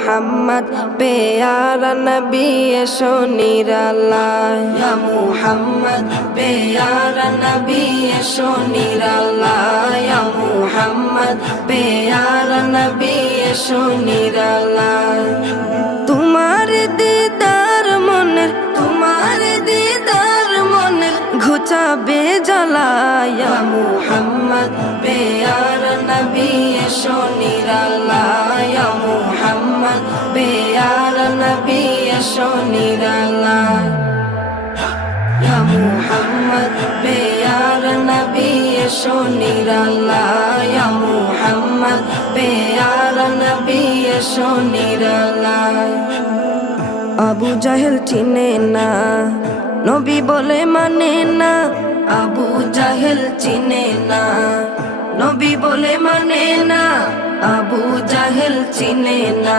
মুহাম্মদ প্যারা নবী এসো নিরালায় ইয়া মুহাম্মদ প্যারা নবী এসো নিরালায় ইয়া মুহাম্মদ প্যারা নবী এসো নিরালায় তোমার দিদার মনের ঘুচাবে জ্বালায় ইয়া মুহাম্মদ প্যারা নবী এসো নিরালায় ইয়া মুহাম্মদ প্যারা নবী এসো নিরালায় ইয়া মুহাম্মদ প্যারা নবী এসো নিরালায় ইয়া মুহাম্মদ প্যারা নবী এসো নিরালায় আবু জাহেল চিনে না নবী বলে মানে না আবু জাহেল চিনে না নবী বলে মানে না আবু জাহেল চিনে না